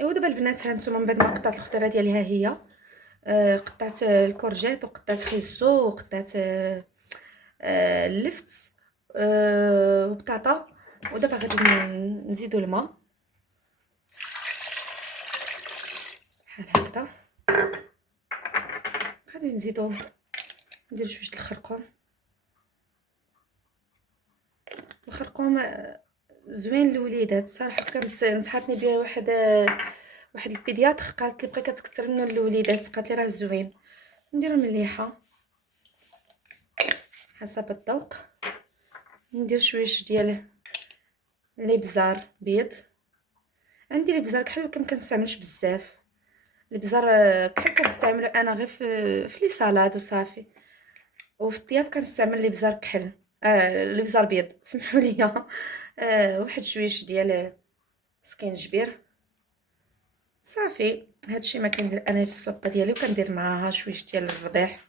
ايوا دابا البنات هانتوما من بعد ما قطعت الخضره ديالي ها هي قطعت الكورجيت وقطعت خيزو وقطعت اللفت وبطاطا. ودابا غادي نزيدو الماء بحال هكذا. غادي نديرو شويه الخرقوم زوين للوليدات صراحه. كانت نصحاتني به واحد البيدياتر، قالت لي بقى كتكثر منه للوليدات، قالت لي راه زوين. نديرو مليحه حسب الذوق. ندير شويش ديال الابزار بيض. عندي الابزار كحل ولكن ما كنستعملش بزاف. الابزار كحل كنستعملو انا غير في لي سالاد وصافي، وفي الطياب كنستعمل الابزار كحل الابزار بيض سمحوا لي. واحد شويش ديال سكينجبير صافي. هادشي ما كندير انا في السوبه ديالي، وكندير معاها شويش ديال الربيح.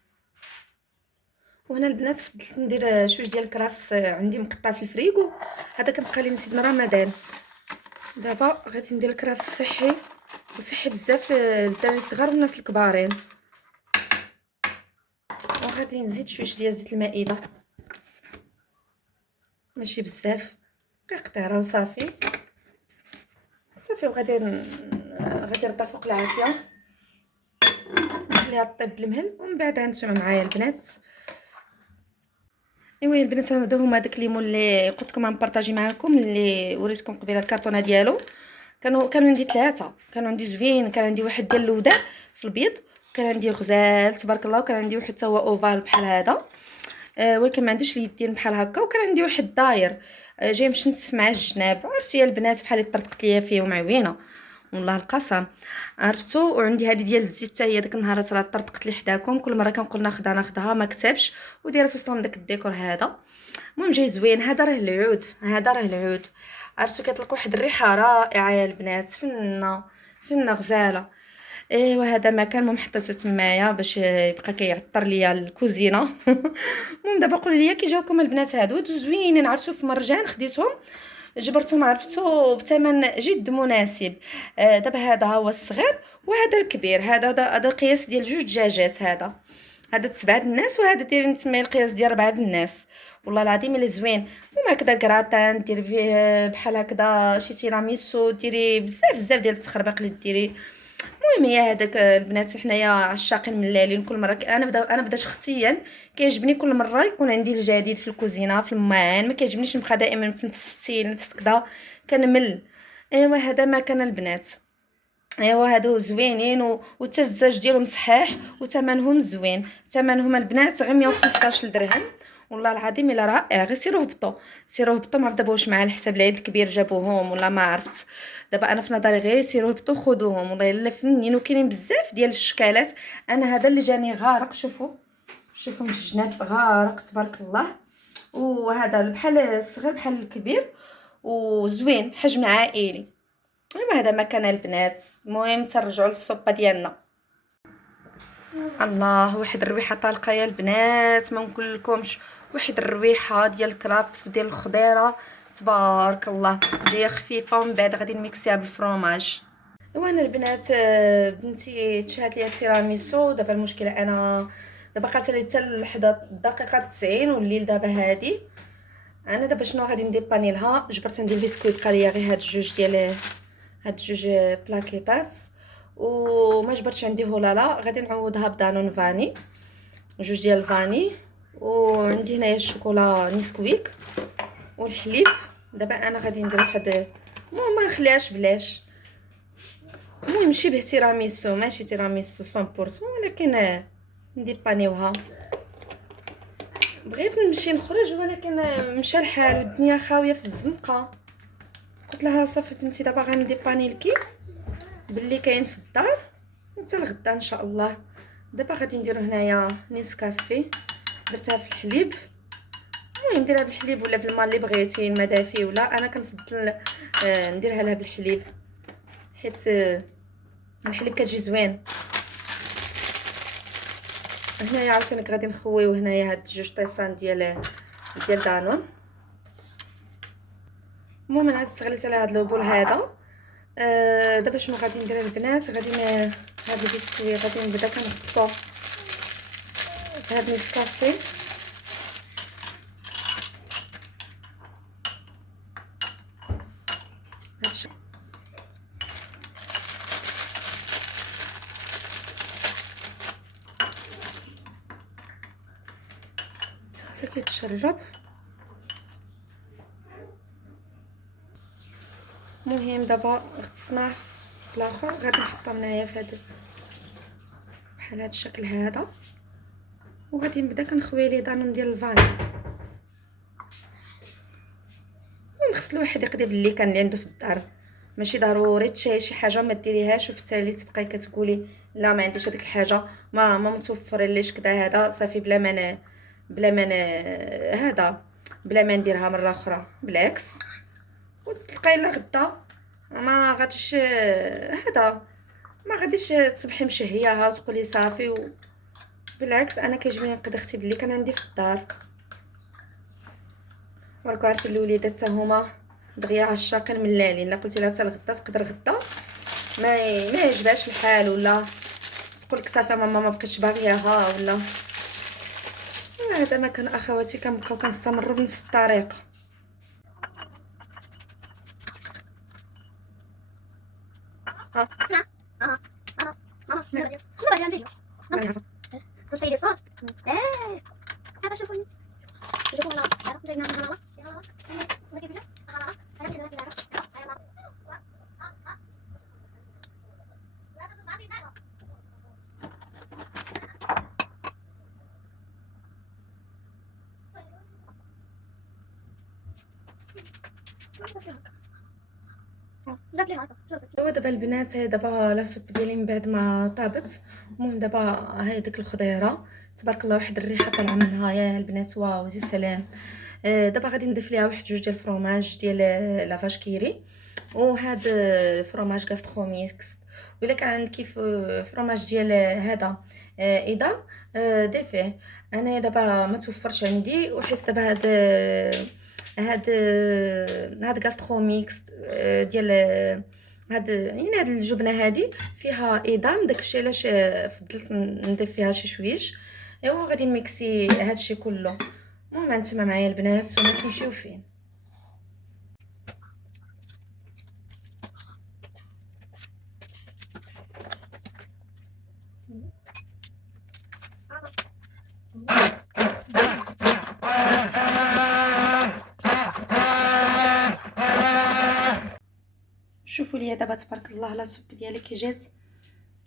وهنا البنات فضلت ندير شويش ديال الكرافس عندي مقطع في الفريغو، هذا كنبقى لي من سيدنا رمضان. دابا غادي ندير الكرافس صحي بزاف للدراري الصغار والناس الكبارين. وغادي نزيد شويش ديال زيت المائده، ماشي بزاف، غير قطيره وصافي. وغادي نردا فوق العافيه نخليها طيب بالمهل. ومن بعد هانتوما معايا البنات. ايوا البنات هادو هما داك الليمون اللي قلت لكم غنبارطاجي معكم، اللي وريتكم قبيله الكرتونه ديالو. كانوا عندي 3، كانوا عندي زوين. كان عندي واحد ديال اللودان في البيض، وكان عندي غزال تبارك الله، وكان عندي واحد حتى هو اوفال بحال هذا ولكن ما عندوش اليدين بحال هكا. وكان عندي واحد داير جاي مشنسف مع الجناب. عرفتي البنات بحال اللي طرطقت ليا فيه ومعوينه والله القسم عرفتو. وعندي هذه ديال الزيت حتى هي ديك النهارات راه طرطقت لي حداكم، كل مره كنقول ناخذها ما كتبش، ودايره في وسطهم داك الديكور هذا. المهم جاي زوين. هذا راه العود، عرفتو كيطلق واحد الريحه رائعه يا البنات، فنه غزاله. ايوا هذا مكان المهم حطيته تمايا باش يبقى كيعطر ليا الكوزينه. المهم دابا قولوا لي كي جاوكم البنات هادو زوينين. عرفتو في مرجان خديتهم جبرتهم عرفتو بثمن جد مناسب. دابا هذا هو الصغير وهذا الكبير. هذا قياس ديال 2 دجاجات. هذا 7 الناس، وهذا دايرين تما القياس ديال 4 الناس. والله العظيم الا زوين. المهم هكذا كراتان ديري فيه بحال هكذا شي تيراميسو، ديري بزاف ديال التخربيق اللي ديري. المهم هي هذاك البنات حنايا عشاقين من الليالين. كل مره انا بدا شخصيا كيعجبني كل مره يكون عندي الجديد في الكوزينه في الماعن. ما كيعجبنيش نبقى دائما في نفس الستيل نفس كذا، كنمل. ايوا هذا ما كان البنات. ايوا هادو زوينين وحتى الزاج ديالهم صحيح وثمنهم زوين. ثمنهم البنات غير 115 درهم. والله العظيم الا رائع. غير سيروا هبطوا. ما عرفت دابا واش مع الحساب العيد الكبير جابوهم ولا ما عرفت. دابا انا في نظري غير سيروا هبطوا خذوهم. والله الا فنين وكاينين بزاف ديال الشكالات. انا هذا اللي جاني غارق. شوفوا من الجناب غارق تبارك الله. وهذا بحال الصغير بحال الكبير وزوين حجم عائلي. المهم هذا مكان البنات. المهم ترجعوا للصوبه ديالنا. الله واحد الرويحه طالقه يا البنات ما نقول لكمش. واحد الرويحه ديال الكرافس وديال الخضيره تبارك الله جايه خفيفه. ومن بعد غادي نميكسيها بالفرomاج. وانا البنات بنتي تشهات ليا التيراميسو. دابا المشكله انا دابا بقات لي حتى لحد الدقيقه 90 والليل دابا هادي. انا دابا شنو غادي ندير باني لها. جبرت ندير بسكويت بقى ليا غير هاد جوج بلاكيطات. وما جبرتش عندي هولالا غادي نعوضها بدانون فاني، 2 ديال الفاني. وعندي هنايا الشوكولا نيسكويك والحليب. دابا انا غادي ندير واحد ما نخليهاش بلاش. المهم شبه تيراميسو ماشي تيراميسو 100% ولكن ندير بانيوها. بغيت نمشي نخرج ولكن مشى الحال والدنيا خاويه في الزنقه. قلت لها صافي بنتي دابا غندير باني لكي باللي كاين في الدار حتى الغدا ان شاء الله دابا غادي نديرو هنايا نيسكافي، درتها في الحليب. المهم ديرها بالحليب ولا بالماء اللي بغيتي، الماء دافي ولا. انا كنفضل نديرها لها بالحليب حيت الحليب كتجي زوين. هنايا عاوتاني غادي نخويو هنايا هاد 2 طيسان ديال دانون. المهم انا استغليت على هاد لوبول هذا. دابا شنو غادي ندير البنات؟ غادي هاد البسكوي غادي نبدا كنغطسو في هاد النسكافي. هادشي حتى كيتشرب. المهم دابا غطسناه في الاخر، غادي نحطو هنايا في هاد بحال هاد الشكل هذا، وغادي نبدا كنخوي ليه دانون ديال الفاني. خص الواحد يقضي باللي كان اللي عنده في الدار، ماشي ضروري تشي شي حاجه ما ديريهاش وفي التالي تبقاي كتقولي لا ما عنديش هذيك الحاجه، ما متوفر ليش كذا هذا صافي بلا ما بلا ما هذا بلا ما نديرها مره اخرى. بالعكس، وتلقاي لا غدا ما غاديش هذا، ما غاديش تصبحي مشهياها وتقولي صافي بالعكس انا كيعجبني نقضي اختي باللي كان عندي في الدار. وراكم عارفين الوليدات حتى هما دغيا عشاقين من اللالين. الا قلتي لها حتى الغدا تقدر غدا ما يعجبهاش الحال، ولا تقول لك صافي ماما ما بقيتش باغياها ولا. هذا ما كان اخواتي، كنبقاو كنستمروا بنفس الطريقه. ايوا دابا البنات، هي دابا لا سوب ديالي من بعد ما طابت. المهم دابا هاي ديك الخضيره تبارك الله، واحد الريحه طالعه منها يا البنات، واو يا سلام. دابا غادي نضيف ليها واحد 2 ديال الفرomاج ديال لافاش كيري، وهاد الفرomاج غاستروميكس. ولا كان عندك فرomاج ديال هذا ايدا ضيفيه. انا دابا ما توفرش عندي، وحيت دابا هاد غاستروميكس ديال هاد يعني هاد الجبنه هادي فيها ايضام، داكشي علاش فضلت نضيف فيها شي شويش. ايوا غادي نميكسي هادشي كله. المهم هانتوما معايا البنات وما تمشيو فين. شوفوا ليا دابا تبارك الله لا سوب ديالي كي جات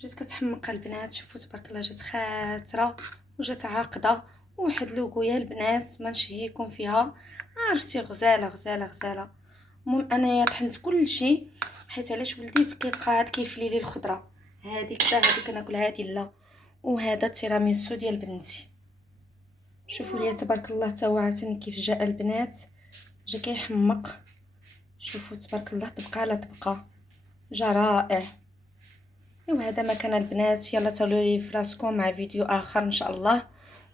كتحمق البنات. شوفوا تبارك الله جات خاتره وجات عاقده، وواحد لوغويا البنات ما نشهيكم فيها، عرفتي غزاله غزاله غزاله. المهم انايا طحنت كلشي حيت علاش ولدي كيبقى كيفلي لي الخضره هذه كذا، هذه كناكل هذه لا. وهذا التيراميسو ديال بنتي. شوفوا ليا تبارك الله تا هو عاوتاني كيف جاء البنات، جا كيحمق. شوفوا تبارك الله طبقه على طبقه، جا رائع. ايوا هذا ما كان البنات، يلا تولوا لي فراسكم مع فيديو اخر ان شاء الله.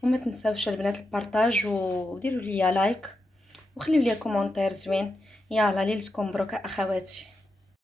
وما تنساوش البنات البارطاج، وديروا لي لايك وخليوا لي كومونتير زوين. يلا ليلتكم مبروكه اخواتي.